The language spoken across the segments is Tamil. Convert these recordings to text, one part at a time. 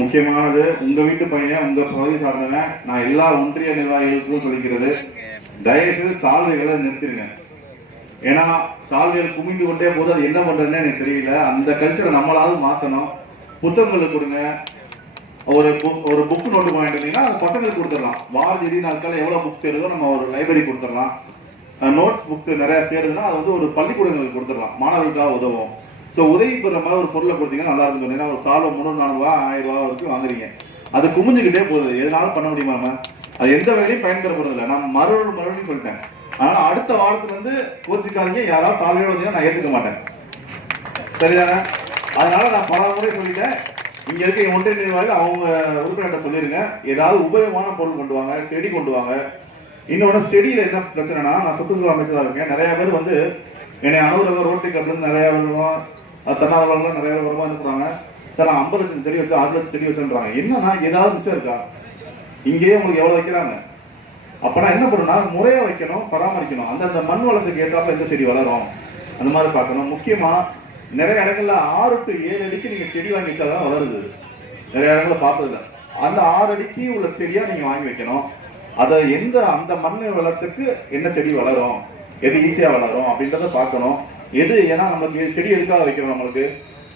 முக்கியமானது உங்க வீட்டு பையன் உங்க பகுதி சார்ந்தவன், நான் எல்லா ஒன்றிய நிர்வாகிகளுக்கும் சொல்லிக்கிறது, தயவுசெய்து சால்வைகளை நிறுத்திடுங்க. ஏன்னா சால்வைகள் குமிந்து கொண்டே போது அது என்ன பண்றதுன்னு எனக்கு தெரியல. அந்த கல்ச்சரை நம்மளாவது மாத்தணும். புத்தகங்களுக்கு கொடுங்க. ஒரு புக் நோட்டு வாங்கிட்டு வந்தீங்கன்னா அது பசங்களுக்கு கொடுத்துடலாம். வார இறுதி நாட்கள் எவ்வளவு புக்ஸ் சேருதோ நம்ம ஒரு லைப்ரரி கொடுத்துடலாம். நோட்ஸ் புக்ஸ் நிறைய சேருதுன்னா அது வந்து ஒரு பள்ளிக்கூடங்களுக்கு கொடுத்துடலாம். மாணவர்களுக்காக உதவும். ஸோ உதவி பெற மாதிரி ஒரு பொருளை கொடுத்தீங்கன்னா நல்லா இருக்கும். ஏன்னா ஒரு சால்வை 300-400 ரூபா 1000 ரூபா வரைக்கும் வாங்குறீங்க. அது குமிஞ்சுக்கிட்டே போகுது. எதனாலும் பண்ண முடியுமா? அது எந்த வேலையும் பயன்பெறப்படுறது இல்லை. நான் மறுபடியும் சொல்லிட்டேன். அதனால அடுத்த வாரத்துல இருந்து கோச்சிக்காதீங்க. யாராவது சால்வையோட வந்தீங்கன்னா நான் ஏத்துக்க மாட்டேன். சரிதானே? அதனால நான் பல முறை சொல்லிட்டேன். இங்க இருக்க ஒன்றிய நிர்வாகிகள் அவங்க உறுப்பினர்கிட்ட சொல்லிருங்க, ஏதாவது உபயோகமான பொருள் கொண்டு வாங்க, செடி கொண்டு வாங்க. இன்னொன்னு, செடியில என்ன பிரச்சனைனா, நான் சுற்றுச்சூழல் அமைச்சராக இருக்கேன். நிறைய பேர் வந்து என்னை அனுபவ ரோட்டரி கப்பல் நிறைய வருவோம், தன்னார்வலர்கள் நிறைய பேர் வருவான்னு சொல்றாங்க. சார் நான் 50 லட்சம் செடி வச்சு 6 லட்சம் செடி வச்சுன்றாங்க. என்னன்னா ஏதாவது மிச்சம் இருக்கா? இங்கேயே உங்களுக்கு எவ்வளவு வைக்கிறாங்க. அப்பனா என்ன பண்ணணும்னா முறையா வைக்கணும், பராமரிக்கணும். அந்தந்த மண் வளத்துக்கு ஏற்றாப்புல எந்த செடி வளரும் அந்த மாதிரி பார்க்கணும். முக்கியமா நிறைய இடங்கள்ல 6 to 7 அடிக்கு நீங்க செடி வாங்கி வச்சாதான் வளருது. நிறைய இடங்கள்ல பார்த்தது. அந்த 6 அடிக்கு உள்ள செடியா நீங்க வாங்கி வைக்கணும். அதை அந்த மண் வளத்துக்கு என்ன செடி வளரும், எது ஈஸியா வளரும் அப்படின்றத பார்க்கணும். எது ஏன்னா நமக்கு செடி எதுக்காக வைக்கிறோம்? நம்மளுக்கு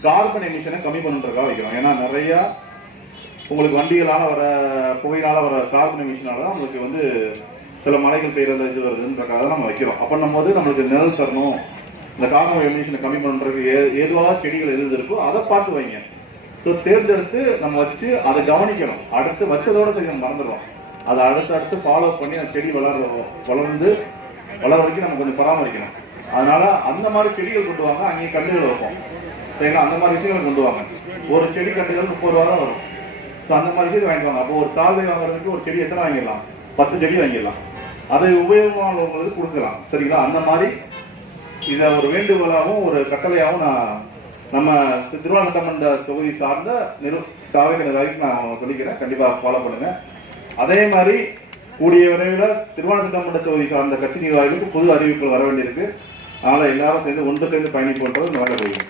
கார்பன் எமிஷனை கம்மி பண்ணுறதுக்காக வைக்கிறோம். ஏன்னா நிறைய உங்களுக்கு வண்டிகளால வர புகையினால வர கார்பன் எமிஷனால தான் உங்களுக்கு வந்து சில மலைகள் பெய்யறது இது வருதுன்றக்காக தான் நம்ம வைக்கிறோம். அப்படின்னும் போது நம்மளுக்கு நிழல் தரணும். இந்த கார்பன் எமிஷனை கம்மி பண்ணுறதுக்கு ஏதுவாக செடிகள் எது இருக்கோ அதை பார்த்து வைங்க. ஸோ தேர்ந்தெடுத்து நம்ம வச்சு அதை கவனிக்கணும். அடுத்து வச்சதோட சரி நம்ம மறந்துடுவோம். அதை அடுத்து ஃபாலோ பண்ணி அந்த செடி வளர்ந்து வளர வரைக்கும் நம்ம கொஞ்சம் பராமரிக்கணும். அதனால அந்த மாதிரி செடிகள் கொண்டு வாங்க. அங்கேயே கண்டுகள் வைப்போம். சரிங்களா? அந்த மாதிரி விஷயங்கள் கொண்டு வாங்க. ஒரு செடி கண்டுகள் 30 ரூபா தான் வரும். ஸோ அந்த மாதிரி விஷயத்தை வாங்கிடுவாங்க. அப்போ ஒரு சால்வை வாங்குறதுக்கு ஒரு செடி எத்தனை வாங்கிடலாம்? 10 செடி வாங்கிடலாம். அதை உபயோகமானவங்களுக்கு கொடுக்கலாம். சரிங்களா? அந்த மாதிரி இதை ஒரு வேண்டுகோளாகவும் ஒரு கட்டளையாகவும் நம்ம திருவாரூர் சட்டமன்ற தொகுதி சார்ந்த நிர்வாகிக்கு நான் சொல்லிக்கிறேன். கண்டிப்பா ஃபாலோ பண்ணுங்க. அதே மாதிரி கூடிய விரைவில் திருவாரூர் சட்டமன்ற தொகுதி சார்ந்த கட்சி நிர்வாகிகளுக்கு பொது அறிவிப்புகள் வர வேண்டியிருக்கு. அதனால எல்லாரும் சேர்ந்து ஒன்று சேர்ந்து பயணிப்போன்றது இந்த வேலை போயிடும்.